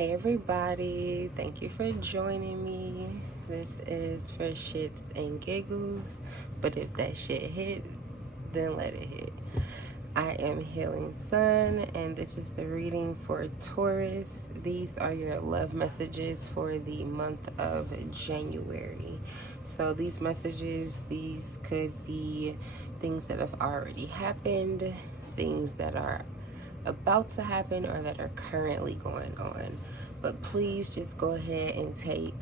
Hey everybody, thank you for joining me. This is for shits and giggles, but if that shit hits, then let it hit. I am Healing Sun, and this is the reading for Taurus. These are your love messages for the month of January. So these messages, these could be things that have already happened, things that are about to happen, or that are currently going on. But please just go ahead and take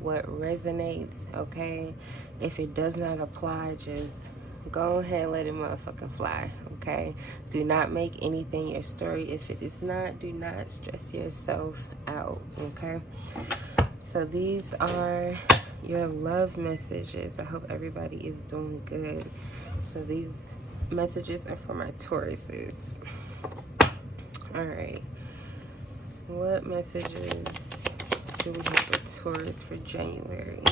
what resonates, okay? If it does not apply, just go ahead and let it motherfucking fly, okay? Do not make anything your story. If it is not, do not stress yourself out, okay? So these are your love messages. I hope everybody is doing good. So these messages are for my Tauruses. All right. What messages do we have for Taurus for January?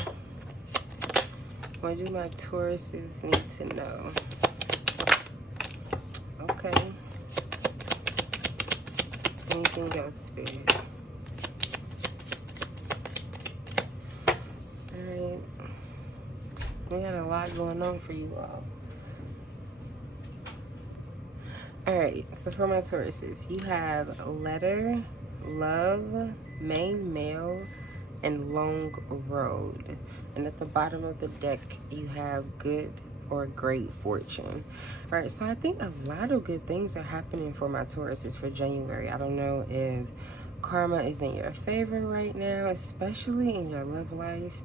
What do my Tauruses need to know? Okay. Anything else, Spirit? Alright. We got a lot going on for you all. Alright, so for my Tauruses, you have letter, love, main male, and long road. And at the bottom of the deck, you have good or great fortune. All right, so I think a lot of good things are happening for my Tauruses for January. I don't know if karma is in your favor right now, especially in your love life.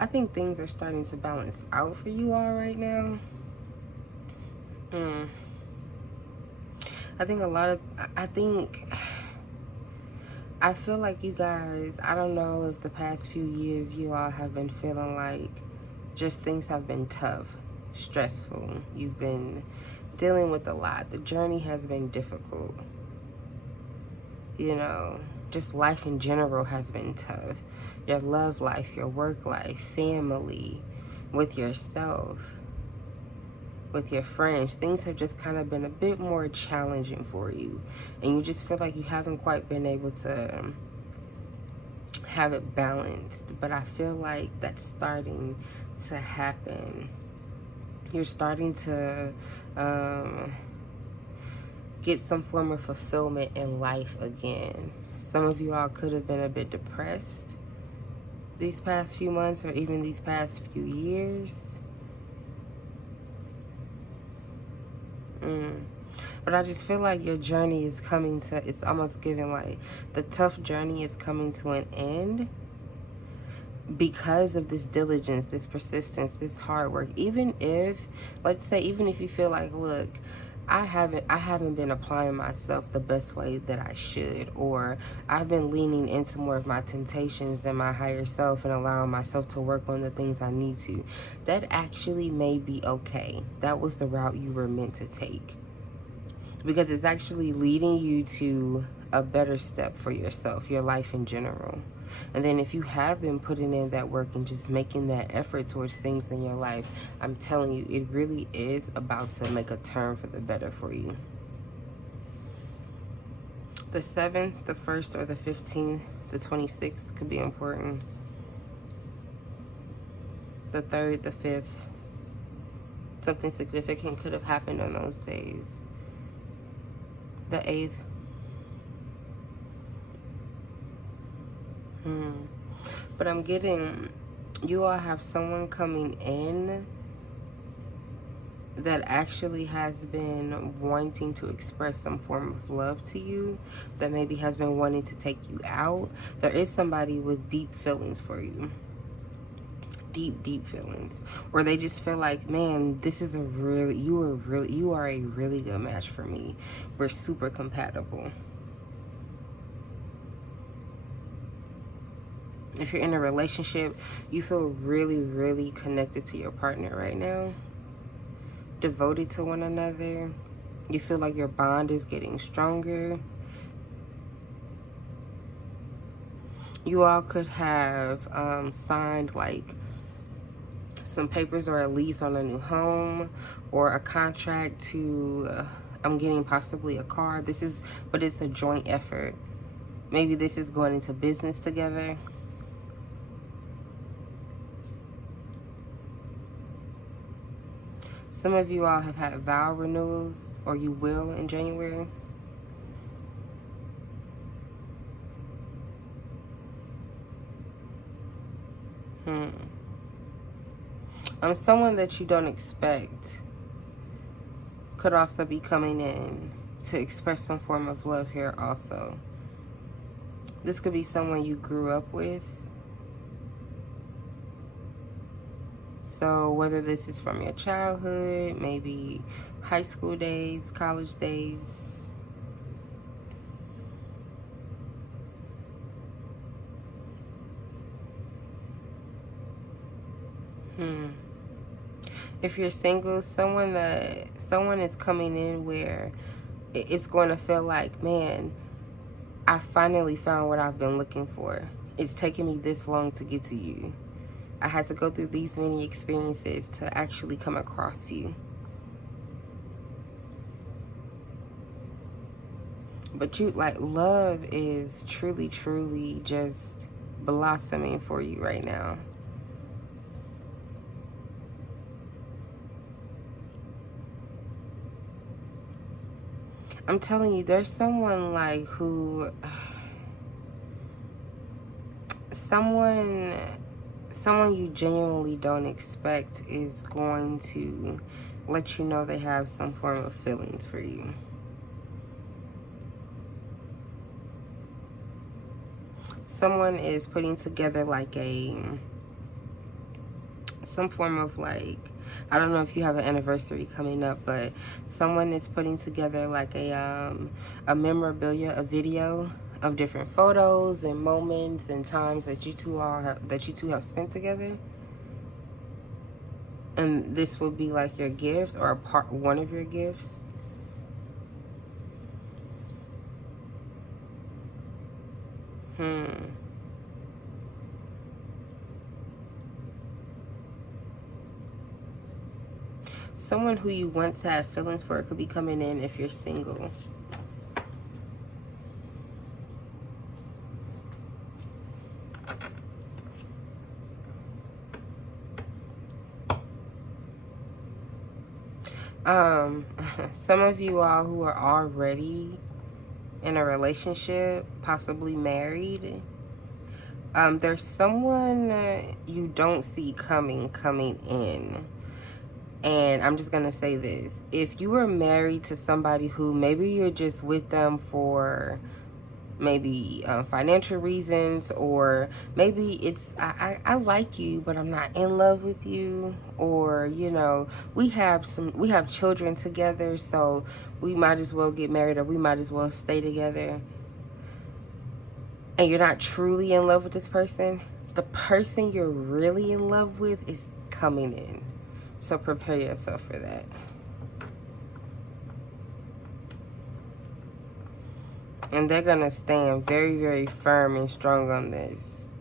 I think things are starting to balance out for you all right now. I feel like you guys, I don't know if the past few years you all have been feeling like just things have been tough, stressful. You've been dealing with a lot. The journey has been difficult. You know, just life in general has been tough. Your love life, your work life, family, with yourself, with your friends, things have just kind of been a bit more challenging for you, and you just feel like you haven't quite been able to have it balanced. But I feel like that's starting to happen. You're starting to get some form of fulfillment in life again. Some of you all could have been a bit depressed these past few months, or even these past few years. But I just feel like your journey is coming to, it's almost giving like the tough journey is coming to an end because of this diligence, this persistence, this hard work. Even if, let's say, even if you feel like, look, I haven't been applying myself the best way that I should, or I've been leaning into more of my temptations than my higher self and allowing myself to work on the things I need to. That actually may be okay. That was the route you were meant to take, because it's actually leading you to a better step for yourself, your life in general. And then if you have been putting in that work and just making that effort towards things in your life, I'm telling you, it really is about to make a turn for the better for you. The 7th, the 1st, or the 15th, the 26th could be important. The 3rd, the 5th. Something significant could have happened on those days. The 8th. But I'm getting, you all have someone coming in that actually has been wanting to express some form of love to you, that maybe has been wanting to take you out. There is somebody with deep feelings for you. Deep feelings, where they just feel like, man, this is you are a really good match for me. We're super compatible. If you're in a relationship, you feel really connected to your partner right now, devoted to one another. You feel like your bond is getting stronger. You all could have signed like some papers or a lease on a new home, or a contract to I'm getting possibly a car. But it's a joint effort. Maybe this is going into business together. Some of you all have had vow renewals, or you will in January. Someone that you don't expect could also be coming in to express some form of love here also. This could be someone you grew up with. So whether this is from your childhood, maybe high school days, college days. If you're single, someone is coming in where it's going to feel like, man, I finally found what I've been looking for. It's taken me this long to get to you. I had to go through these many experiences to actually come across you. But you, like, love is truly, truly just blossoming for you right now. I'm telling you, there's someone like who, someone you genuinely don't expect is going to let you know they have some form of feelings for you. Someone is putting together like some form of like, I don't know if you have an anniversary coming up, but someone is putting together like a memorabilia, a video of different photos and moments and times that you two have spent together. And this will be like your gift, or one of your gifts. Someone who you once had feelings for could be coming in if you're single. Some of you all who are already in a relationship, possibly married, there's someone you don't see coming in. And I'm just gonna say this: if you were married to somebody who maybe you're just with them for maybe financial reasons, or maybe it's I like you but I'm not in love with you, or you know, we have children together, so we might as well get married, or we might as well stay together, and you're not truly in love with this person, the person you're really in love with is coming in. So prepare yourself for that. And they're going to stand very, very firm and strong on this.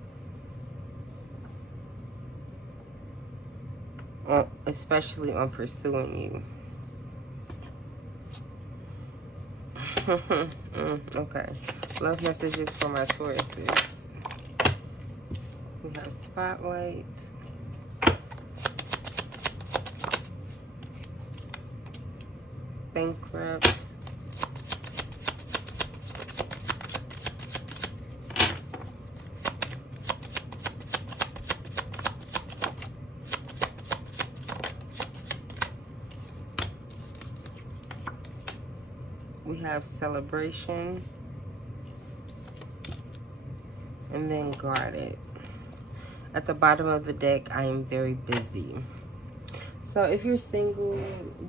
Especially on pursuing you. Okay. Love messages for my Tauruses. We have Spotlight. Bankrupt. We have Celebration. And then Guarded. At the bottom of the deck, I am very busy. So if you're single,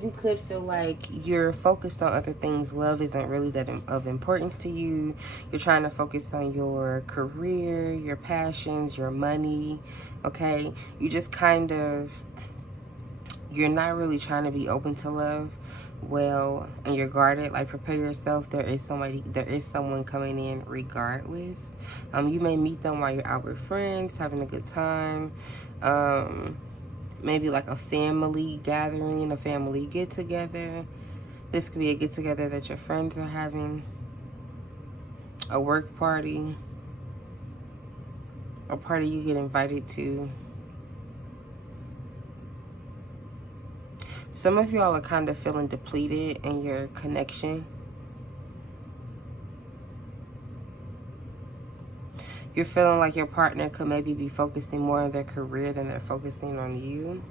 you could feel like you're focused on other things. Love isn't really that of importance to you. You're trying to focus on your career, your passions, your money, okay? You just kind of, you're not really trying to be open to love. Well, and you're guarded. Like, prepare yourself. There is someone coming in regardless. You may meet them while you're out with friends, having a good time. Maybe like a family gathering, a family get-together. This could be a get-together that your friends are having. a work party, a party you get invited to. Some of y'all are kind of feeling depleted in your connection. You're feeling like your partner could maybe be focusing more on their career than they're focusing on you.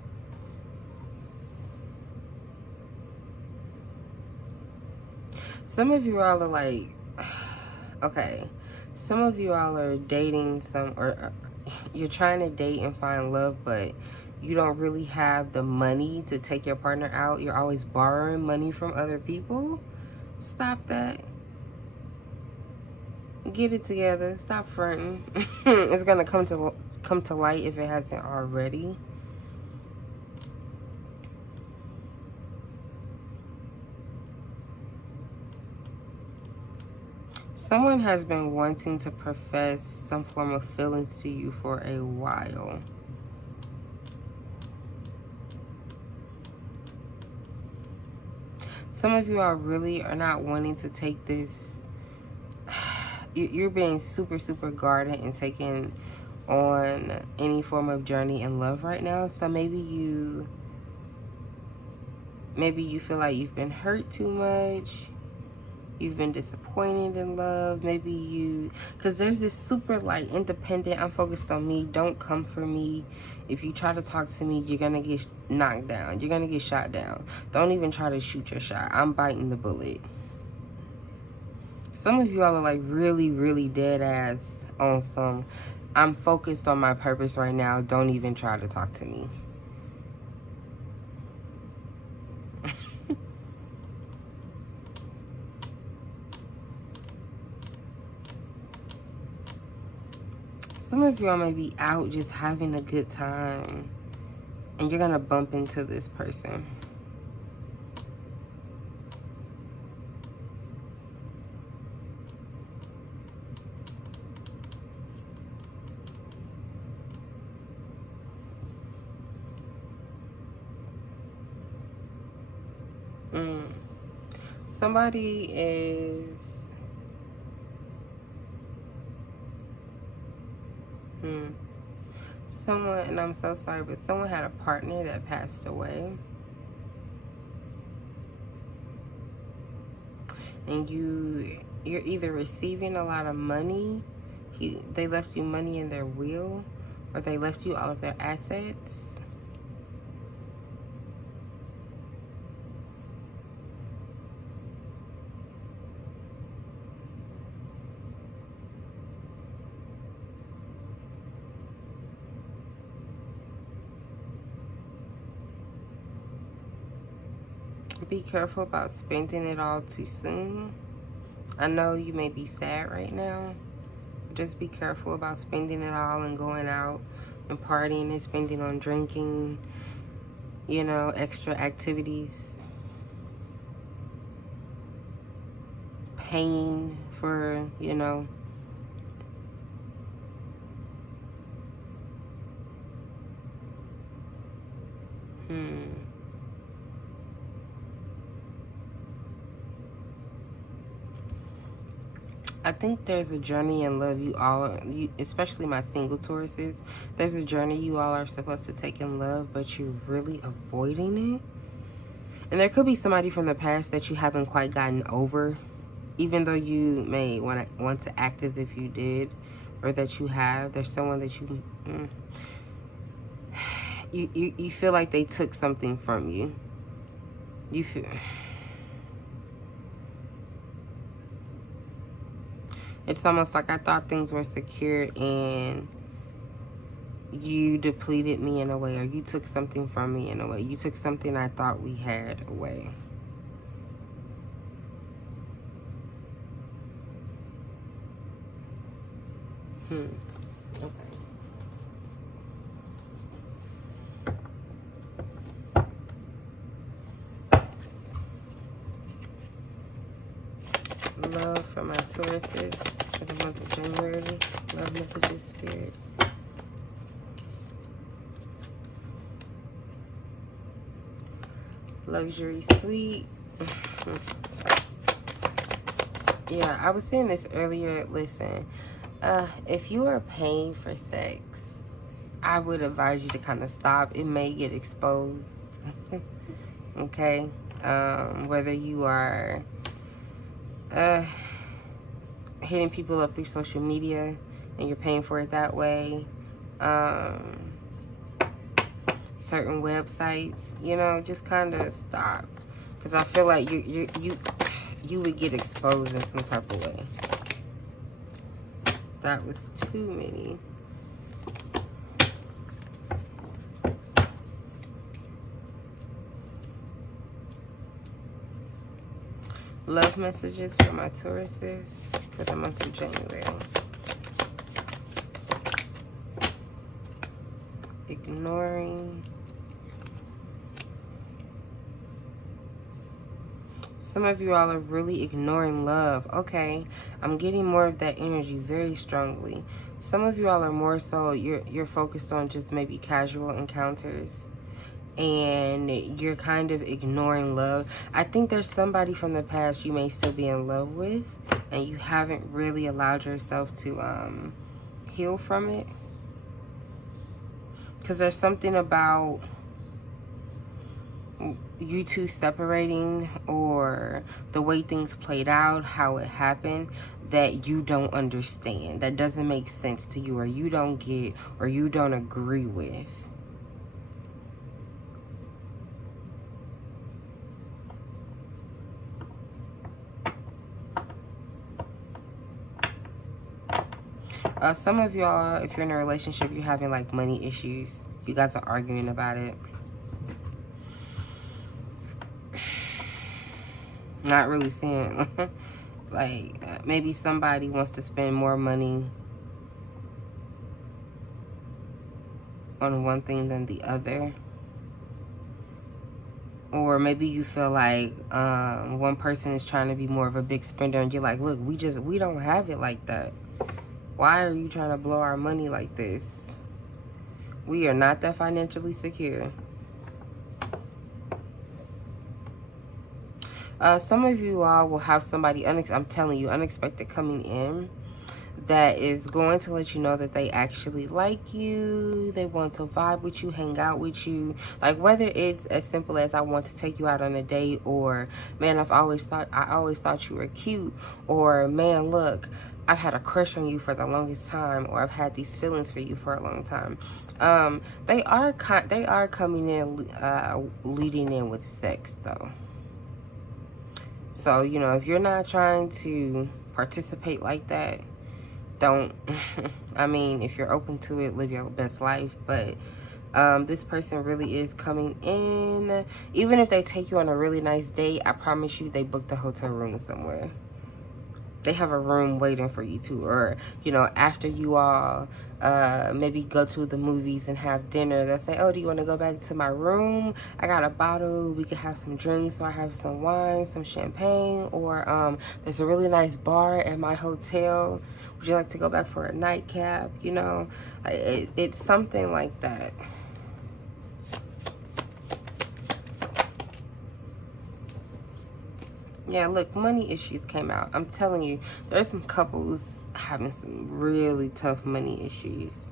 Some of you all are like, okay, some of you all are dating or you're trying to date and find love, but you don't really have the money to take your partner out. You're always borrowing money from other people. Stop that. Get it together. Stop fronting. It's gonna come to light if it hasn't already. Someone has been wanting to profess some form of feelings to you for a while. Some of you really are not wanting to take this. You're being super, super guarded and taking on any form of journey in love right now. So maybe you feel like you've been hurt too much. You've been disappointed in love. Maybe because there's this super like independent, I'm focused on me, don't come for me. If you try to talk to me, you're gonna get knocked down. You're gonna get shot down. Don't even try to shoot your shot. I'm biting the bullet. Some of you all are like really, really dead ass on some, I'm focused on my purpose right now. Don't even try to talk to me. Some of y'all may be out just having a good time, and you're gonna bump into this person. Somebody is someone, and I'm so sorry, but someone had a partner that passed away, and you're either receiving a lot of money, they left you money in their will, or they left you all of their assets. Be careful about spending it all too soon. I know you may be sad right now. Just be careful about spending it all and going out and partying and spending on drinking, extra activities. Paying for, I think there's a journey in love especially my single Tauruses, there's a journey you all are supposed to take in love, but you're really avoiding it. And there could be somebody from the past that you haven't quite gotten over, even though you may want to act as if you did, or that you have. There's someone that you feel like they took something from you. You feel... It's almost like I thought things were secure and you depleted me in a way, or you took something from me in a way. You took something I thought we had away. Okay. Love for my Tauruses for the month of January. Love messages, Spirit. Luxury suite. Yeah, I was saying this earlier. Listen, if you are paying for sex, I would advise you to kind of stop. It may get exposed. Okay? Whether you are uh, hitting people up through social media and you're paying for it that way, certain websites, just kind of stop. Because I feel like you would get exposed in some type of way. That was too many. Love messages for my Tauruses for the month of January. Ignoring. Some of you all are really ignoring love. Okay, I'm getting more of that energy very strongly. Some of you all are more so, you're focused on just maybe casual encounters. And you're kind of ignoring love. I think there's somebody from the past you may still be in love with, and you haven't really allowed yourself to heal from it. Because there's something about you two separating, or the way things played out, how it happened, that you don't understand, that doesn't make sense to you, or you don't get, or you don't agree with. Some of y'all, if you're in a relationship, you're having like money issues. You guys are arguing about it. Not really seeing like maybe somebody wants to spend more money on one thing than the other. Or maybe you feel like one person is trying to be more of a big spender, and you're like, look, we don't have it like that. Why are you trying to blow our money like this? We are not that financially secure. Some of you all will have somebody, I'm telling you, unexpected coming in that is going to let you know that they actually like you. They want to vibe with you, hang out with you. Like, whether it's as simple as I want to take you out on a date, or man, I always thought you were cute, or man, look, I've had a crush on you for the longest time, or I've had these feelings for you for a long time. They are coming in leading in with sex though. So, if you're not trying to participate like that, don't. I mean, if you're open to it, live your best life. But this person really is coming in. Even if they take you on a really nice date, I promise you they booked a hotel room somewhere. They have a room waiting for you too. Or, after you all maybe go to the movies and have dinner, they'll say, oh, do you want to go back to my room? I got a bottle. We can have some drinks, or I have some wine, some champagne. Or there's a really nice bar at my hotel. Would you like to go back for a nightcap? It's something like that. Yeah, look, money issues came out. I'm telling you, there's some couples having some really tough money issues.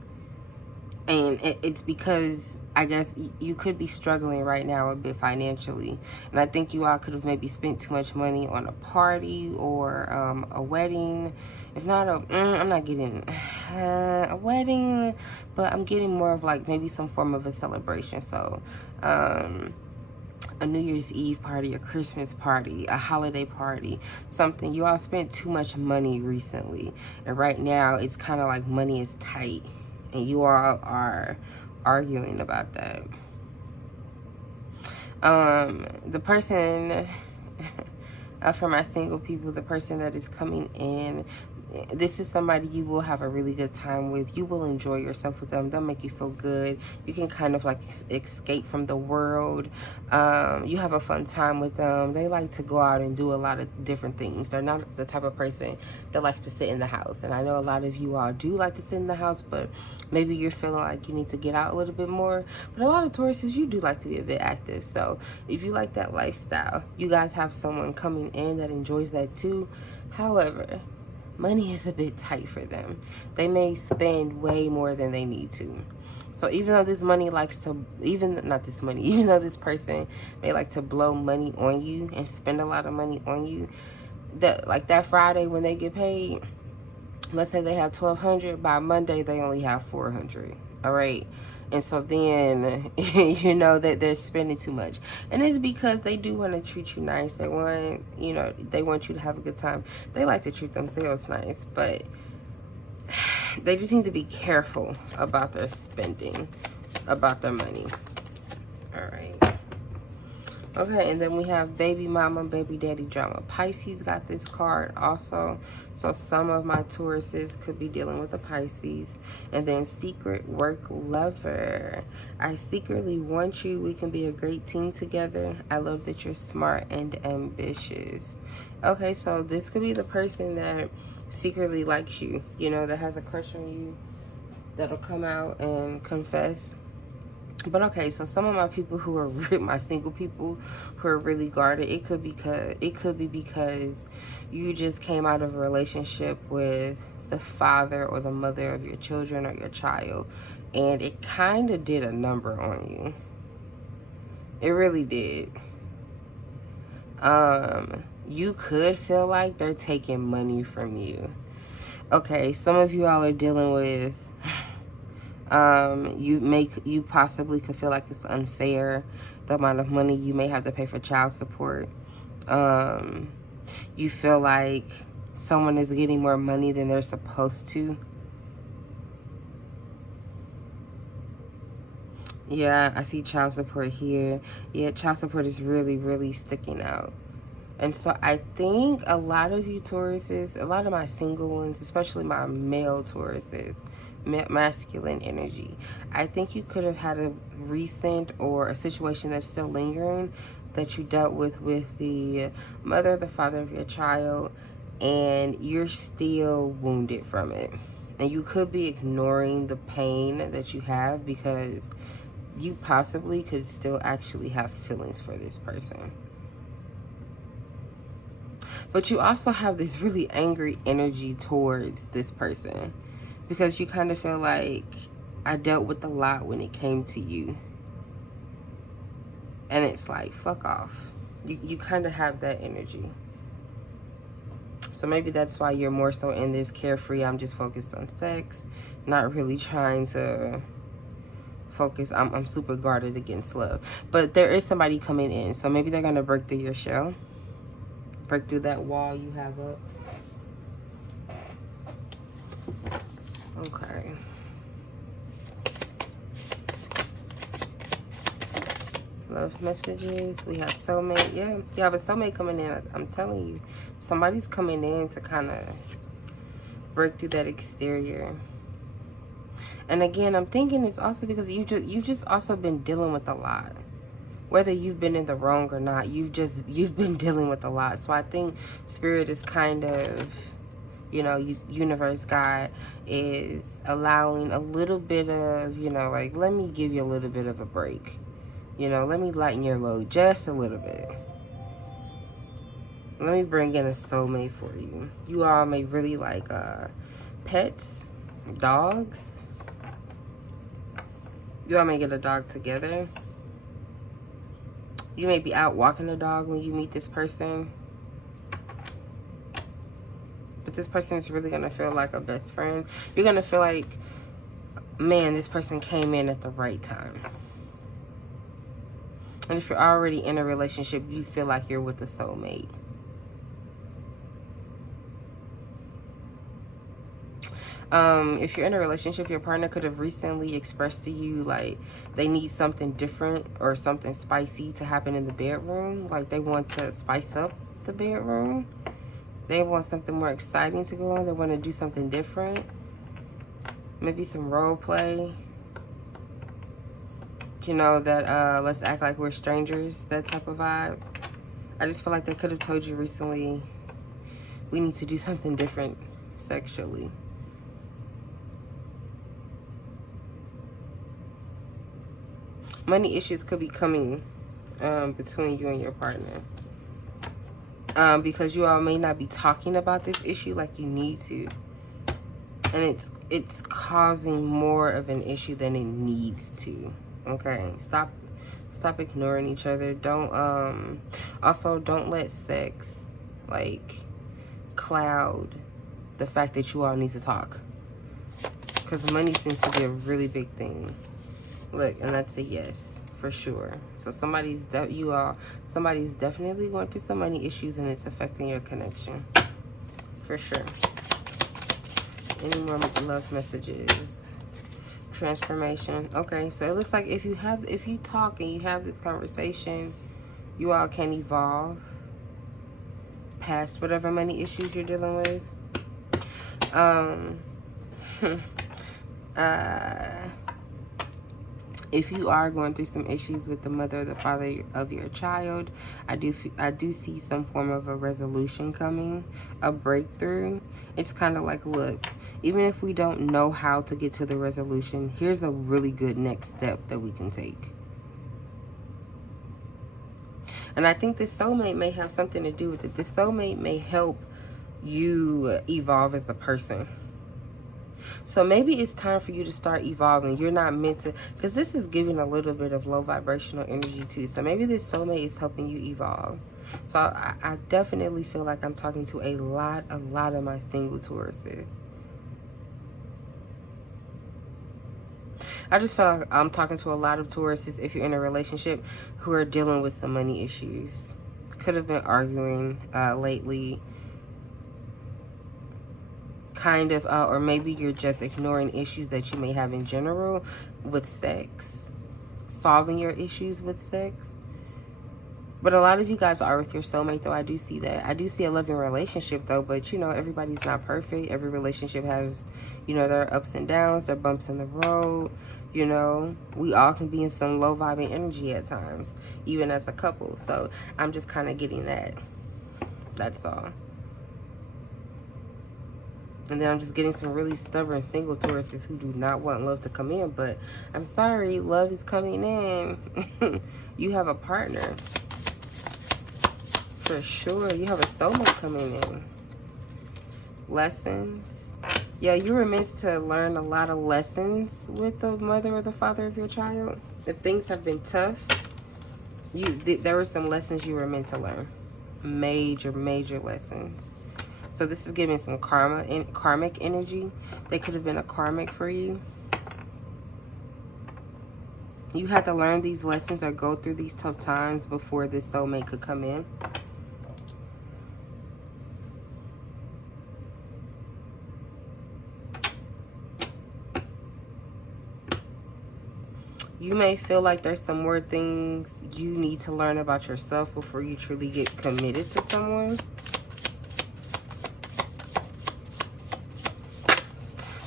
And it's because, I guess, you could be struggling right now a bit financially. And I think you all could have maybe spent too much money on a party or a wedding. If not, I'm not getting a wedding, but I'm getting more of like maybe some form of a celebration. So, a New Year's Eve party, a Christmas party, a holiday party, something. You all spent too much money recently. And right now, it's kind of like money is tight. And you all are arguing about that. The person, for my single people, the person that is coming in, this is somebody you will have a really good time with. You will enjoy yourself with them. They'll make you feel good. You can kind of like escape from the world. You have a fun time with them. They like to go out and do a lot of different things. They're not the type of person that likes to sit in the house. And I know a lot of you all do like to sit in the house, but maybe you're feeling like you need to get out a little bit more. But a lot of Tauruses, you do like to be a bit active. So if you like that lifestyle, you guys have someone coming in that enjoys that too. However, money is a bit tight for them. They may spend way more than they need to. So even though this money likes to, not this money, even though this person may like to blow money on you and spend a lot of money on you, that like that Friday when they get paid, let's say they have 1,200, by Monday they only have 400. All right. And so then, you know that they're spending too much. And it's because they do want to treat you nice. They want, you know, they want you to have a good time. They like to treat themselves nice, but they just need to be careful about their spending, about their money. All right. Okay, and then we have baby mama, baby daddy drama. Pisces got this card also. So some of my Tauruses could be dealing with a Pisces. And then secret work lover. I secretly want you. We can be a great team together. I love that you're smart and ambitious. Okay, so this could be the person that secretly likes you, you know, that has a crush on you, that'll come out and confess. But okay, so some of my people who are my single people who are really guarded, it could be because you just came out of a relationship with the father or the mother of your children or your child, and it kind of did a number on you. It really did. You could feel like they're taking money from you. Okay, some of you all are dealing with you possibly could feel like it's unfair, the amount of money you may have to pay for child support. You feel like someone is getting more money than they're supposed to. Yeah, I see child support here. Yeah, child support is really, really sticking out. And so I think a lot of you Tauruses, a lot of my single ones, especially my male Tauruses, masculine energy, I think you could have had a recent or a situation that's still lingering that you dealt with the mother or the father of your child, and you're still wounded from it. And you could be ignoring the pain that you have because you possibly could still actually have feelings for this person. But you also have this really angry energy towards this person because you kind of feel like, I dealt with a lot when it came to you. And it's like, fuck off. You kind of have that energy. So maybe that's why you're more so in this carefree, I'm just focused on sex, not really trying to focus. I'm super guarded against love. But there is somebody coming in. So maybe they're going to break through your shell. Break through that wall you have up. Okay. Love messages. We have soulmate. Yeah, you have a soulmate coming in. I'm telling you, somebody's coming in to kind of break through that exterior. And again, I'm thinking it's also because you've just also been dealing with a lot. Whether you've been in the wrong or not, you've been dealing with a lot. So I think spirit is kind of, you know, universe, God is allowing a little bit of, you know, like, let me give you a little bit of a break. You know, let me lighten your load just a little bit. Let me bring in a soulmate for you. You all may really like pets, dogs. You all may get a dog together. You may be out walking the dog when you meet this person. But this person is really going to feel like a best friend. You're going to feel like, man, this person came in at the right time. And if you're already in a relationship, you feel like you're with a soulmate. If you're in a relationship, your partner could have recently expressed to you like they need something different or something spicy to happen in the bedroom. Like they want to spice up the bedroom. They want something more exciting to go on. They want to do something different. Maybe some role play. You know, that let's act like we're strangers, that type of vibe. I just feel like they could have told you recently, we need to do something different sexually. Money issues could be coming between you and your partner. because you all may not be talking about this issue like you need to. And it's causing more of an issue than it needs to. Okay, stop ignoring each other. Don't also don't let sex like cloud the fact that you all need to talk, because money seems to be a really big thing. Look, and that's a yes for sure. So somebody's definitely going through some money issues, and it's affecting your connection for sure. Any more love messages? Transformation. Okay, so it looks like if you talk and you have this conversation, you all can evolve past whatever money issues you're dealing with. If you are going through some issues with the mother or the father of your child, I do see some form of a resolution coming, a breakthrough. It's kind of like, look, even if we don't know how to get to the resolution, here's a really good next step that we can take. And I think this soulmate may have something to do with it. This soulmate may help you evolve as a person. So maybe it's time for you to start evolving. You're not meant to, because this is giving a little bit of low vibrational energy too. So maybe this soulmate is helping you evolve. So I definitely feel like I'm talking to a lot of my single Tauruses. I just feel like I'm talking to a lot of Tauruses if you're in a relationship who are dealing with some money issues. Could have been arguing lately. Kind of, or maybe you're just ignoring issues that you may have in general with sex. Solving your issues with sex. But a lot of you guys are with your soulmate, though. I do see that. I do see a loving relationship, though. But, you know, everybody's not perfect. Every relationship has, you know, their ups and downs, their bumps in the road. You know, we all can be in some low vibing energy at times, even as a couple. So I'm just kind of getting that. That's all. And then I'm just getting some really stubborn single Tauruses who do not want love to come in. But I'm sorry, love is coming in. You have a partner. For sure. You have a soulmate coming in. Lessons. Yeah, you were meant to learn a lot of lessons with the mother or the father of your child. If things have been tough, there were some lessons you were meant to learn. Major lessons. So this is giving some karmic energy. They could have been a karmic for you. You had to learn these lessons or go through these tough times before this soulmate could come in. You may feel like there's some more things you need to learn about yourself before you truly get committed to someone.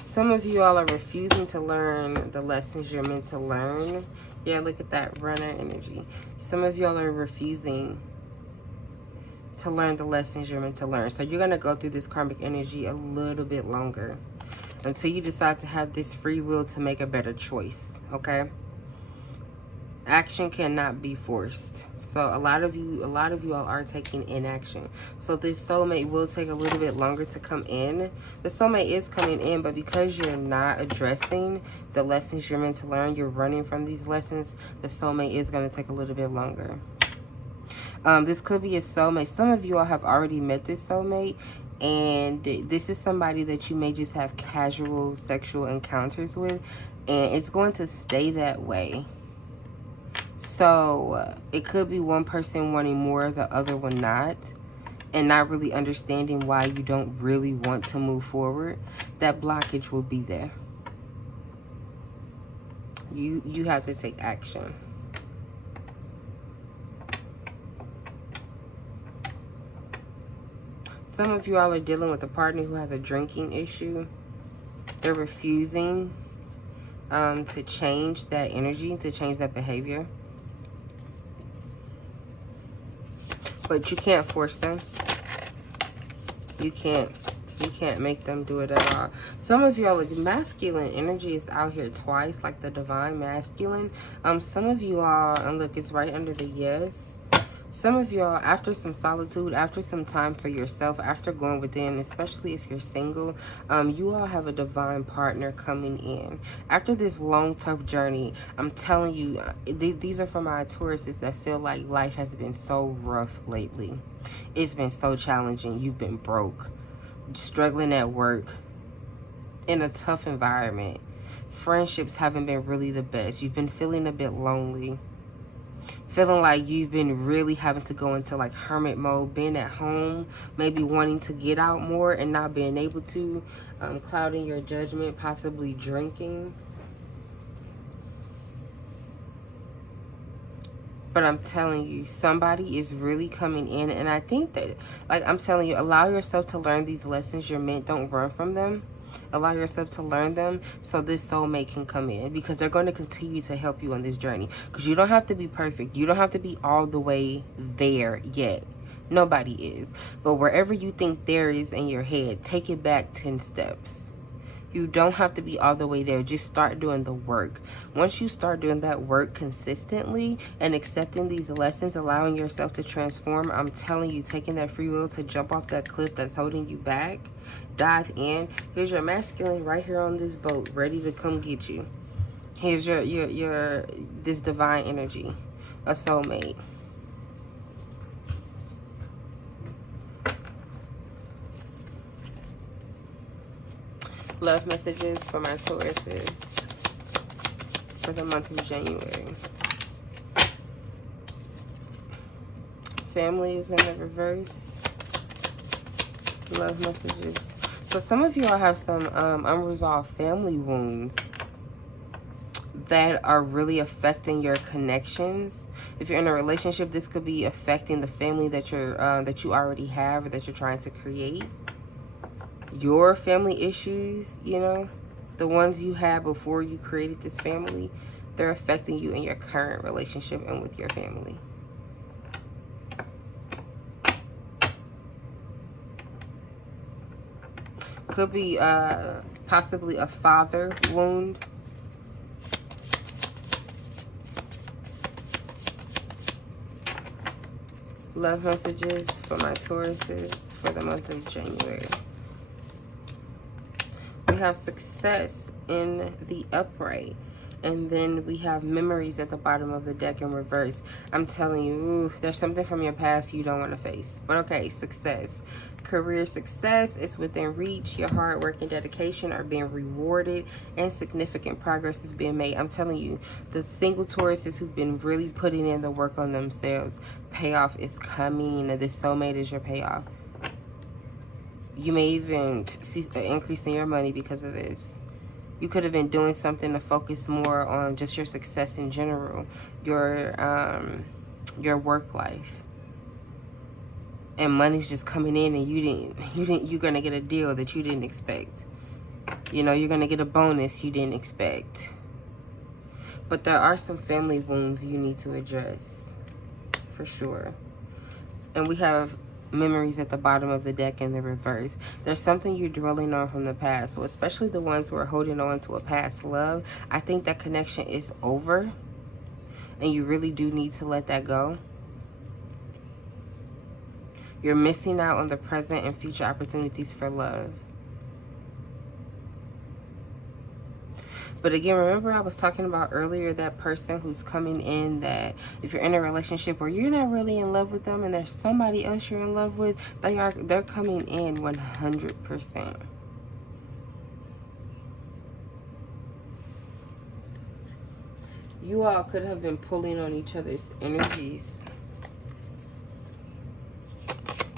Some of you all are refusing to learn the lessons you're meant to learn. Yeah, look at that runner energy. Some of y'all are refusing to learn the lessons you're meant to learn. So you're going to go through this karmic energy a little bit longer until you decide to have this free will to make a better choice, okay? Action cannot be forced. So a lot of you all are taking inaction. So this soulmate will take a little bit longer to come in. The soulmate is coming in, but because you're not addressing the lessons you're meant to learn, you're running from these lessons, the soulmate is going to take a little bit longer. This could be a soulmate. Some of you all have already met this soulmate, and this is somebody that you may just have casual sexual encounters with, and it's going to stay that way. So it could be one person wanting more, the other one not, and not really understanding why you don't really want to move forward. That blockage will be there. You have to take action. Some of you all are dealing with a partner who has a drinking issue. They're refusing to change that energy, to change that behavior. But you can't force them. You can't make them do it at all. Some of y'all, masculine energy is out here twice, like the divine masculine. Some of you all, and look, it's right under the yes. Some of y'all, after some solitude, after some time for yourself, after going within, especially if you're single, you all have a divine partner coming in. After this long, tough journey, I'm telling you, these are for my Tauruses that feel like life has been so rough lately. It's been so challenging. You've been broke, struggling at work, in a tough environment. Friendships haven't been really the best. You've been feeling a bit lonely. Feeling like you've been really having to go into like hermit mode, being at home, maybe wanting to get out more and not being able to, clouding your judgment, possibly drinking. But I'm telling you, somebody is really coming in, and I think that, like I'm telling you, allow yourself to learn these lessons you're meant. Don't run from them. Allow yourself to learn them so this soulmate can come in, because they're going to continue to help you on this journey. Because you don't have to be perfect. You don't have to be all the way there yet. Nobody is. But wherever you think there is in your head, take it back 10 steps. You don't have to be all the way there. Just start doing the work. Once you start doing that work consistently and accepting these lessons, allowing yourself to transform, I'm telling you, taking that free will to jump off that cliff that's holding you back, dive in. Here's your masculine right here on this boat, ready to come get you. Here's your this divine energy, a soulmate. Love messages for my Tauruses for the month of January. Family is in the reverse. Love messages. So some of you all have some unresolved family wounds that are really affecting your connections. If you're in a relationship, this could be affecting the family that you already have or that you're trying to create. Your family issues, you know, the ones you had before you created this family, they're affecting you in your current relationship and with your family. Could be possibly a father wound. Love messages for my Tauruses for the month of January. We have success in the upright. And then we have memories at the bottom of the deck in reverse. I'm telling you, ooh, there's something from your past you don't want to face. But okay, success. Career success is within reach. Your hard work and dedication are being rewarded, and significant progress is being made. I'm telling you, the single Tauruses who've been really putting in the work on themselves, payoff is coming. This soulmate is your payoff. You may even see an increase in your money because of this. You could have been doing something to focus more on just your success in general, your work life. And money's just coming in, and you're gonna get a deal that you didn't expect. You know, you're gonna get a bonus you didn't expect. But there are some family wounds you need to address, for sure. And we have memories at the bottom of the deck in the reverse. There's something you're dwelling on from the past. So especially the ones who are holding on to a past love, I think that connection is over, and you really do need to let that go. You're missing out on the present and future opportunities for love. But again, remember I was talking about earlier that person who's coming in, that if you're in a relationship where you're not really in love with them and there's somebody else you're in love with, they're coming in 100%. You all could have been pulling on each other's energies.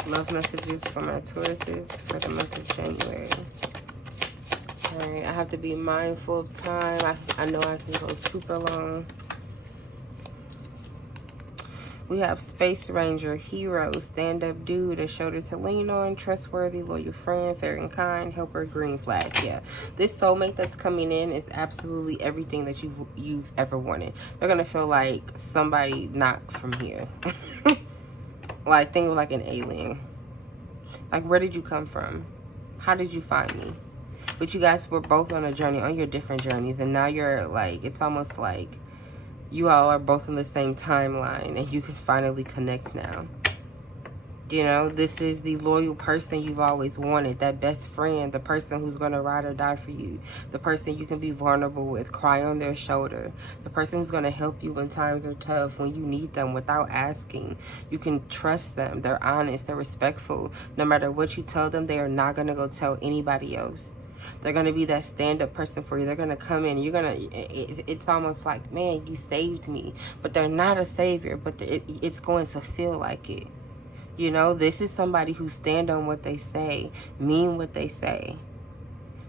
Love messages for my Tauruses for the month of January. Alright, I have to be mindful of time. I know I can go super long. We have Space Ranger, hero, stand-up dude, a shoulder to lean on, trustworthy, loyal friend, fair and kind, helper, green flag. Yeah, this soulmate that's coming in is absolutely everything that you've ever wanted. They're gonna feel like somebody not from here. Like, think of like an alien. Like, where did you come from? How did you find me? But you guys were both on a journey, on your different journeys, and now you're like, it's almost like You all are both in the same timeline and you can finally connect now. You know, this is the loyal person you've always wanted, that best friend, the person who's going to ride or die for you, the person you can be vulnerable with, cry on their shoulder, the person who's going to help you when times are tough, when you need them without asking. You can trust them. They're honest. They're respectful. No matter what you tell them, they are not going to go tell anybody else. They're going to be that stand-up person for you. They're going to come in. You're going to, it's almost like, man, you saved me. But they're not a savior, but it's going to feel like it. You know, this is somebody who stand on what they say, mean what they say.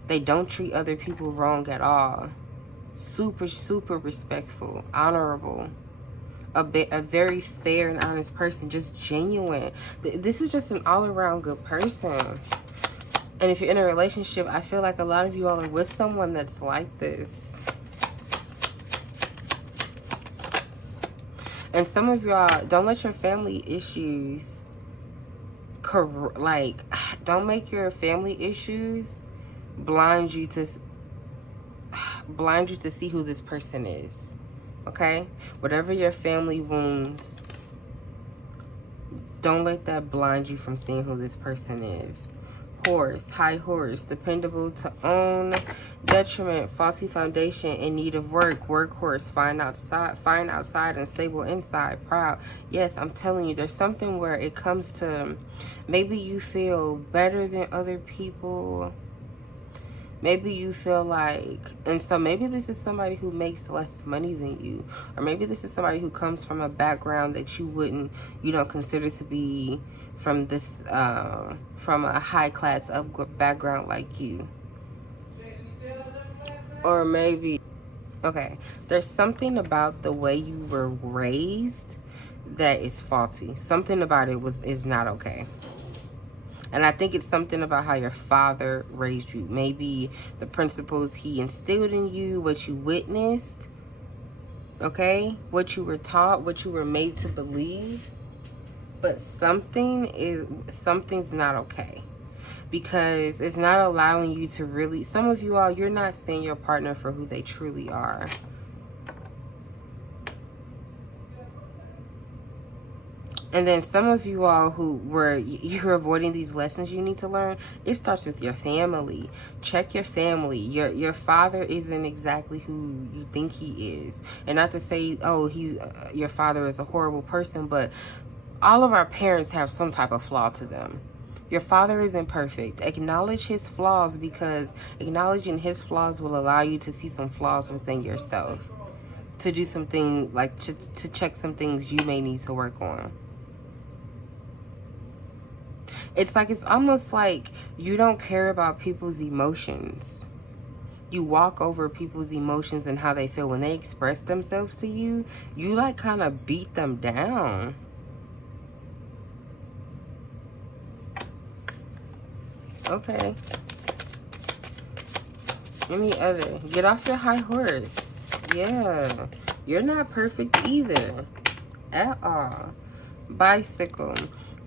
They don't treat other people wrong at all. Super, super respectful, honorable. A very fair and honest person, just genuine. This is just an all-around good person. And if you're in a relationship, I feel like a lot of you all are with someone that's like this. And some of y'all, don't let your family issues, like, don't make your family issues blind you to see who this person is. Okay? Whatever your family wounds, don't let that blind you from seeing who this person is. Horse, high horse, dependable to own, detriment, faulty foundation, in need of work, workhorse, fine outside and stable inside, proud. Yes, I'm telling you, there's something where it comes to, maybe you feel better than other people. Maybe you feel like, and so maybe this is somebody who makes less money than you, or maybe this is somebody who comes from a background that you don't consider to be from this, from a high class background like you. Or maybe, okay, there's something about the way you were raised that is faulty. Something about it is not okay. And I think it's something about how your father raised you. Maybe the principles he instilled in you, what you witnessed, okay? What you were taught, what you were made to believe. But something's not okay. Because it's not allowing you to really, some of you all, you're not seeing your partner for who they truly are. And then some of you all you're avoiding these lessons you need to learn, it starts with your family. Check your family. Your father isn't exactly who you think he is. And not to say, oh, your father is a horrible person, but all of our parents have some type of flaw to them. Your father isn't perfect. Acknowledge his flaws, because acknowledging his flaws will allow you to see some flaws within yourself. To do something, like to check some things you may need to work on. It's almost like you don't care about people's emotions. You walk over people's emotions and how they feel. When they express themselves to you, you like kind of beat them down. Okay. Any other? Get off your high horse. Yeah. You're not perfect either. At all. Bicycle.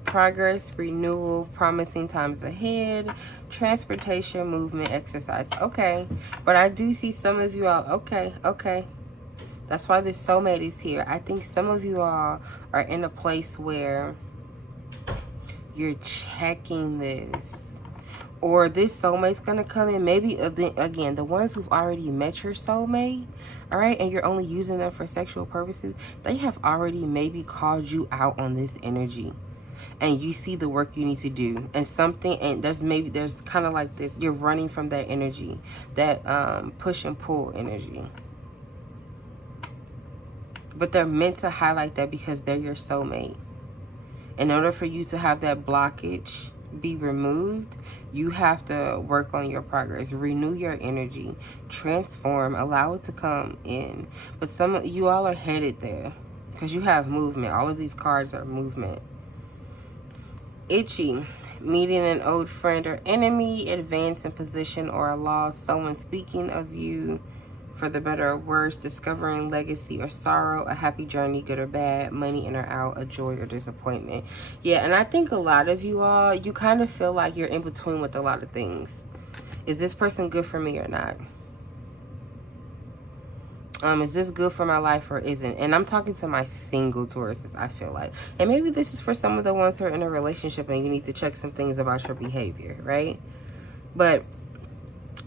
Progress, renewal, promising times ahead, transportation, movement, exercise. Okay. But I do see some of you all. Okay. That's why this soulmate is here. I think some of you all are in a place where you're checking this. Or this soulmate's going to come in. Maybe, again, the ones who've already met your soulmate, all right, and you're only using them for sexual purposes, they have already maybe called you out on this energy. And you see the work you need to do. And there's kind of like this. You're running from that energy. That push and pull energy. But they're meant to highlight that because they're your soulmate. In order for you to have that blockage be removed, you have to work on your progress, renew your energy, transform, allow it to come in. But some of you all are headed there because you have movement. All of these cards are movement. Itchy, meeting an old friend or enemy, advance in position or a loss, someone speaking of you for the better or worse, discovering legacy or sorrow, a happy journey, good or bad, money in or out, a joy or disappointment. Yeah, and I think a lot of you all, you kind of feel like you're in between with a lot of things. Is this person good for me or not? Is this good for my life or isn't? And I'm talking to my single Tauruses, I feel like. And maybe this is for some of the ones who are in a relationship and you need to check some things about your behavior, right? But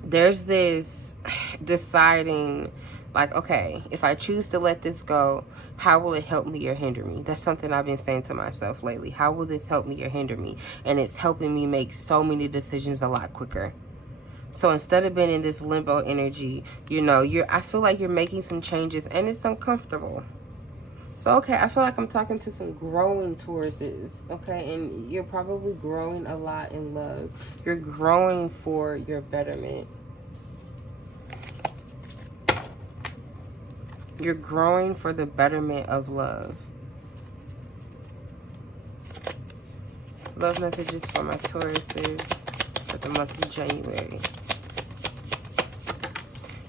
there's this deciding, like, okay, if I choose to let this go, how will it help me or hinder me? That's something I've been saying to myself lately. How will this help me or hinder me? And it's helping me make so many decisions a lot quicker. So instead of being in this limbo energy, you know, I feel like you're making some changes and it's uncomfortable. So, okay, I feel like I'm talking to some growing Tauruses, okay? And you're probably growing a lot in love. You're growing for your betterment. You're growing for the betterment of love. Love messages for my Tauruses for the month of January.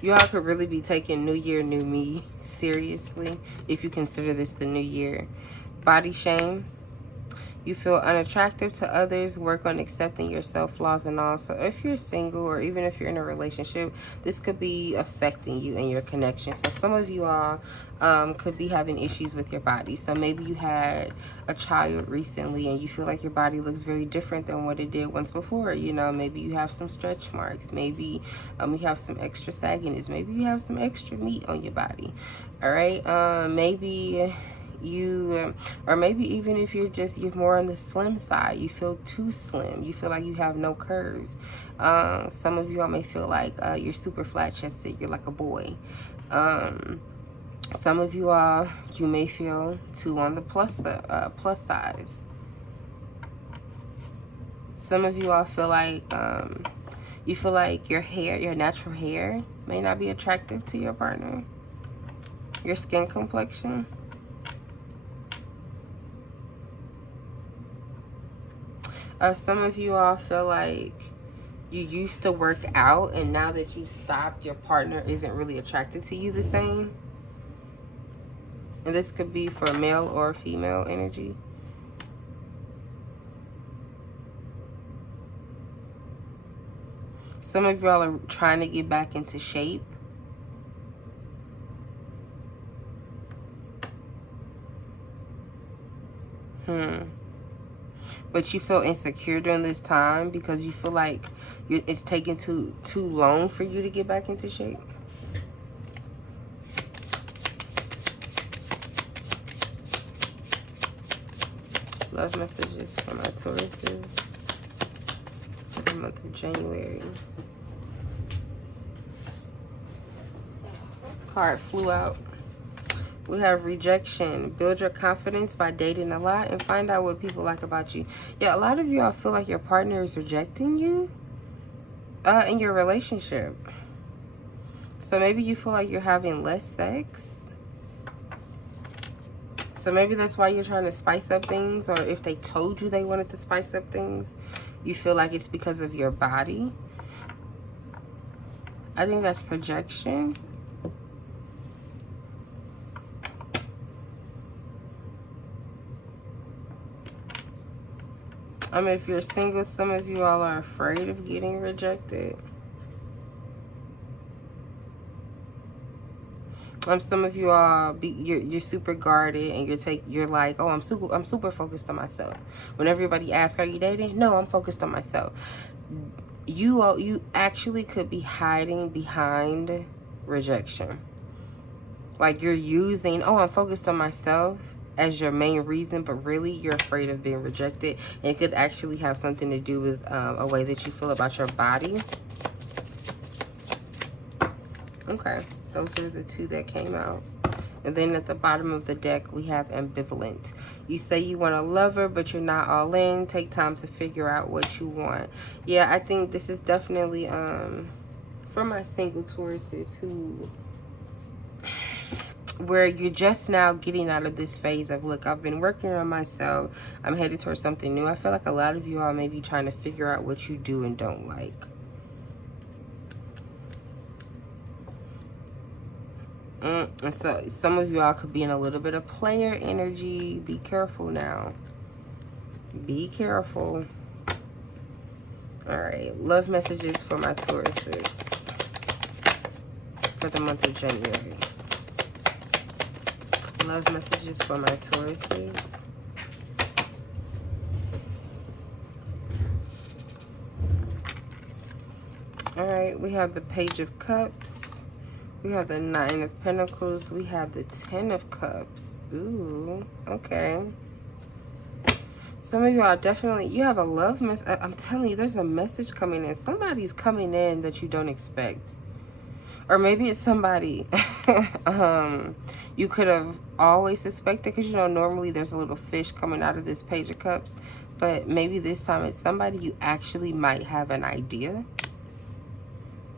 You all could really be taking New Year, New Me seriously if you consider this the new year. Body shame. You feel unattractive to others. Work on accepting yourself, flaws and all. So if you're single or even if you're in a relationship, this could be affecting you and your connection. So some of you all could be having issues with your body. So maybe you had a child recently and you feel like your body looks very different than what it did once before. You know, maybe you have some stretch marks. Maybe you have some extra sagginess. Maybe you have some extra meat on your body. All right. Maybe you or maybe even if you're more on the slim side, you feel too slim, you feel like you have no curves. Some of you all may feel like you're super flat chested, you're like a boy. Some of you all, you may feel too on the plus size. Some of you all feel like you feel like your natural hair may not be attractive to your partner, your skin complexion. Some of you all feel like you used to work out and now that you've stopped, your partner isn't really attracted to you the same. And this could be for male or female energy. Some of y'all are trying to get back into shape. But you feel insecure during this time because you feel like it's taking too long for you to get back into shape. Love messages for my Tauruses for the month of January. Card flew out. We have rejection. Build your confidence by dating a lot and find out what people like about you. Yeah, a lot of y'all feel like your partner is rejecting you in your relationship. So maybe you feel like you're having less sex. So maybe that's why you're trying to spice up things. Or if they told you they wanted to spice up things, you feel like it's because of your body. I think that's projection. If you're single, some of you all are afraid of getting rejected. Some of you all you're super guarded and you're like, oh, I'm super focused on myself. When everybody asks, are you dating? No, I'm focused on myself. You actually could be hiding behind rejection. Like you're using, oh, I'm focused on myself as your main reason, but really you're afraid of being rejected. And it could actually have something to do with a way that you feel about your body. Okay, those are the two that came out. And then at the bottom of the deck, we have ambivalent. You say you want a lover, but you're not all in. Take time to figure out what you want. Yeah, I think this is definitely for my single Tauruses where you're just now getting out of this phase of, look, I've been working on myself. I'm headed towards something new. I feel like a lot of you all may be trying to figure out what you do and don't like. And so some of you all could be in a little bit of player energy. Be careful now. Be careful. All right. Love messages for my Tauruses for the month of January. Love messages for my Tauruses. Alright, we have the Page of Cups. We have the Nine of Pentacles. We have the Ten of Cups. Ooh, okay. Some of you are definitely, you have a love message. I'm telling you, there's a message coming in. Somebody's coming in that you don't expect. Or maybe it's somebody you could have always suspected, because, you know, normally there's a little fish coming out of this Page of Cups. But maybe this time it's somebody you actually might have an idea.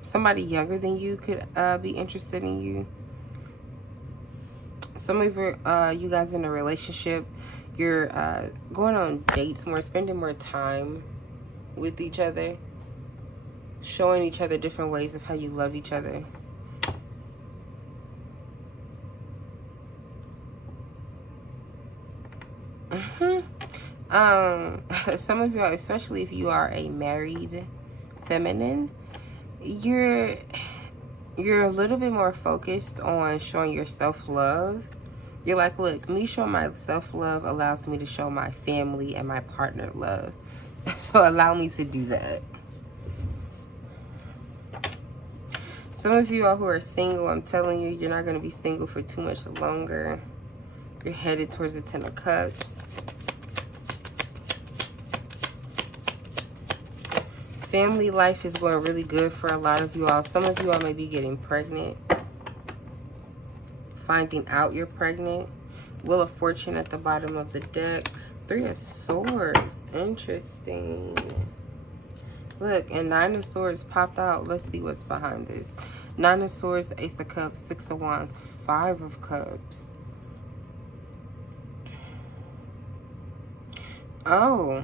Somebody younger than you could be interested in you. Some of you guys in a relationship, you're going on dates more, spending more time with each other, showing each other different ways of how you love each other. Some of you, especially if you are a married feminine, you're a little bit more focused on showing your self-love. You're like, look, me showing my self-love allows me to show my family and my partner love. So allow me to do that. Some of you all who are single, I'm telling you, you're not going to be single for too much longer. You're headed towards the Ten of Cups. Family life is going really good for a lot of you all. Some of you all may be getting pregnant. Finding out you're pregnant. Wheel of Fortune at the bottom of the deck. Three of Swords. Interesting. Look, and Nine of Swords popped out. Let's see what's behind this. Nine of Swords, Ace of Cups, Six of Wands, Five of Cups. Oh.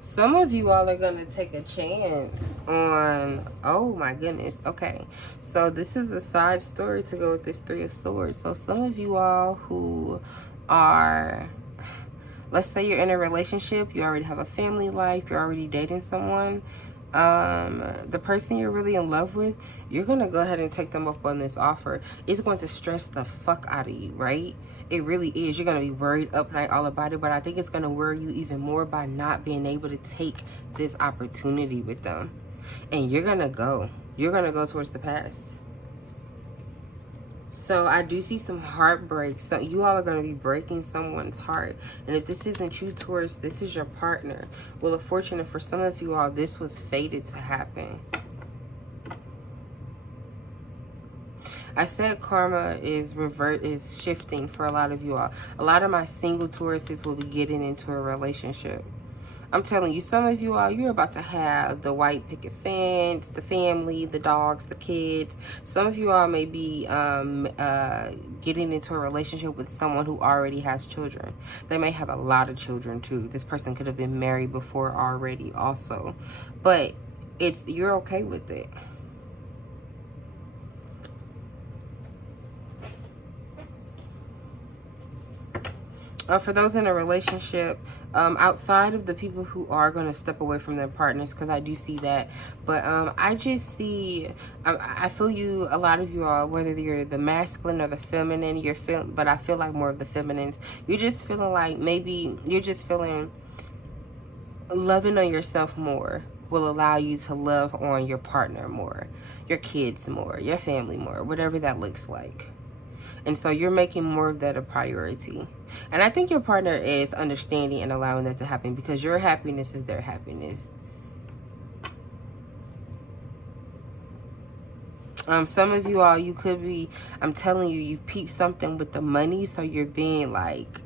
Some of you all are going to take a chance on, oh my goodness, okay. So this is a side story to go with this Three of Swords. So some of you all who are, let's say you're in a relationship, you already have a family life, you're already dating someone. The person you're really in love with, you're going to go ahead and take them up on this offer. It's going to stress the fuck out of you, right? It really is. You're going to be worried up night all about it, but I think it's going to worry you even more by not being able to take this opportunity with them. And you're going to go. You're going to go towards the past. So I do see some heartbreak. So you all are going to be breaking someone's heart. And if this isn't you, Taurus, this is your partner. Well, unfortunately for some of you all, this was fated to happen. I said karma is shifting for a lot of you all. A lot of my single Tauruses will be getting into a relationship. I'm telling you, some of you all, you're about to have the white picket fence, the family, the dogs, the kids. Some of you all may be getting into a relationship with someone who already has children. They may have a lot of children too. This person could have been married before already also. But you're okay with it. For those in a relationship, outside of the people who are going to step away from their partners, because I do see that, but I just see, I feel you, a lot of you are, whether you're the masculine or the feminine, but I feel like more of the feminines, you're just feeling like maybe you're just feeling loving on yourself more will allow you to love on your partner more, your kids more, your family more, whatever that looks like. And so you're making more of that a priority. And I think your partner is understanding and allowing that to happen, because your happiness is their happiness. Some of you all, you could be, I'm telling you, you've peeped something with the money. So you're being like,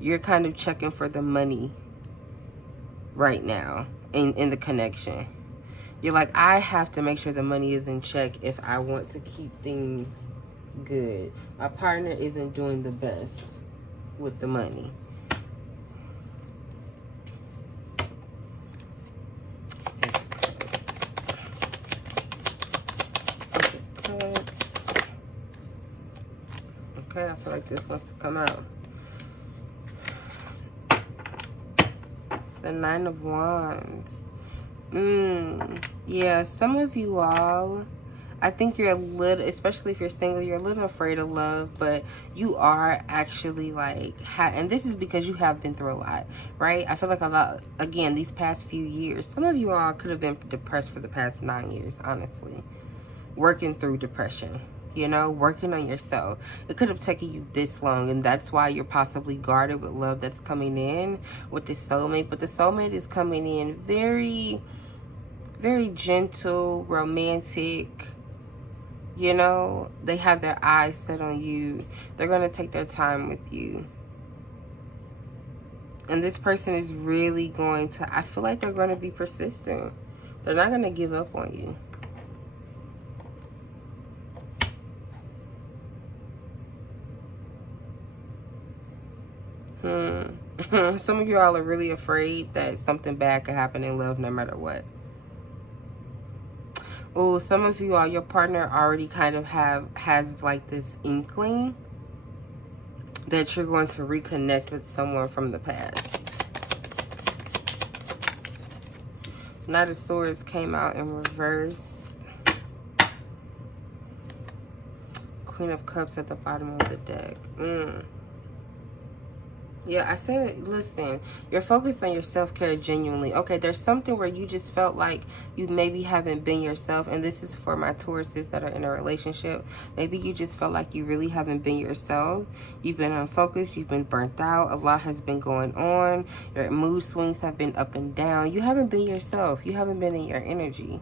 you're kind of checking for the money right now in the connection. You're like, I have to make sure the money is in check if I want to keep things good. My partner isn't doing the best with the money. Okay, I feel like this wants to come out. The Nine of Wands. Yeah, some of you all, I think you're a little, especially if you're single, you're a little afraid of love, but you are actually like, and this is because you have been through a lot, right? I feel like a lot, again, these past few years, some of you all could have been depressed for the past 9 years, honestly. Working through depression, you know, working on yourself. It could have taken you this long, and that's why you're possibly guarded with love that's coming in with this soulmate. But the soulmate is coming in very, very gentle, romantic. You know, they have their eyes set on you. They're going to take their time with you. And this person is really going to, I feel like they're going to be persistent. They're not going to give up on you. Some of you all are really afraid that something bad could happen in love no matter what. Oh, some of you all, your partner already kind of has like this inkling that you're going to reconnect with someone from the past. Knight of Swords came out in reverse. Queen of Cups at the bottom of the deck. Yeah, I said, listen, you're focused on your self-care genuinely. Okay, there's something where you just felt like you maybe haven't been yourself. And this is for my Tauruses that are in a relationship. Maybe you just felt like you really haven't been yourself. You've been unfocused. You've been burnt out. A lot has been going on. Your mood swings have been up and down. You haven't been yourself. You haven't been in your energy.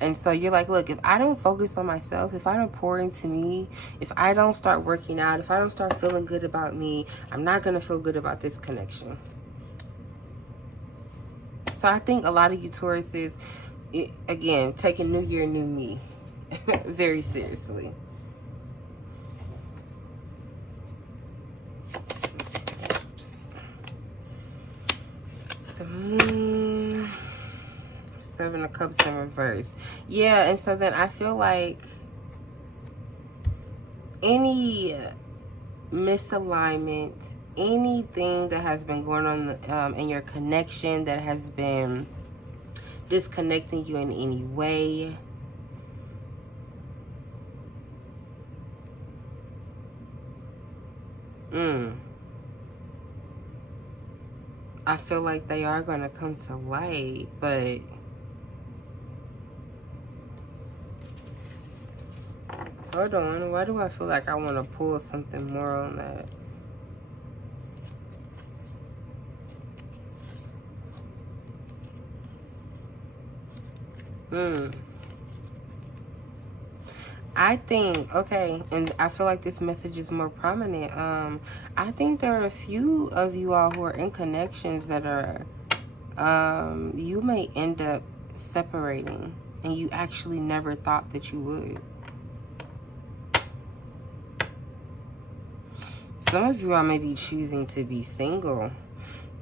And so you're like, look, if I don't focus on myself, if I don't pour into me, if I don't start working out, if I don't start feeling good about me, I'm not going to feel good about this connection. So I think a lot of you Tauruses, again, taking New Year, New Me very seriously. The Moon. Seven of Cups in reverse. Yeah, and so then I feel like any misalignment, anything that has been going on in your connection that has been disconnecting you in any way, I feel like they are going to come to light, but hold on. Why do I feel like I want to pull something more on that? I think, okay, and I feel like this message is more prominent. I think there are a few of you all who are in connections that are, you may end up separating, and you actually never thought that you would. Some of you all may be choosing to be single.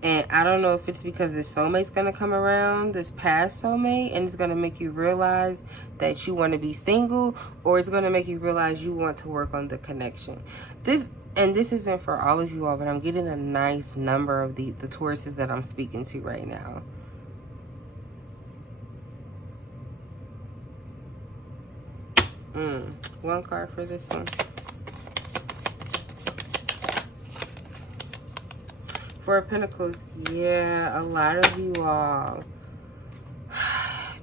And I don't know if it's because this soulmate's going to come around, this past soulmate, and it's going to make you realize that you want to be single, or it's going to make you realize you want to work on the connection. This isn't for all of you all, but I'm getting a nice number of the Tauruses that I'm speaking to right now. One card for this one. Four of Pentacles, yeah, a lot of you all,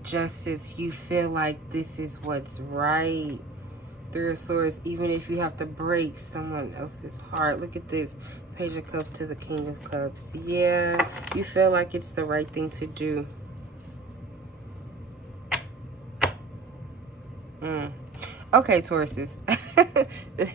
Justice, you feel like this is what's right. Three of Swords, even if you have to break someone else's heart. Look at this, Page of Cups to the King of Cups. Yeah, you feel like it's the right thing to do. Okay, Tauruses.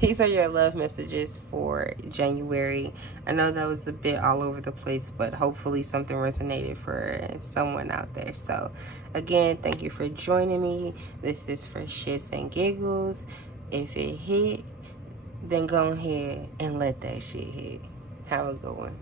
These are your love messages for January. I know that was a bit all over the place, but hopefully something resonated for someone out there. So, again, thank you for joining me. This is for shits and giggles. If it hit, then go ahead and let that shit hit. Have a good one.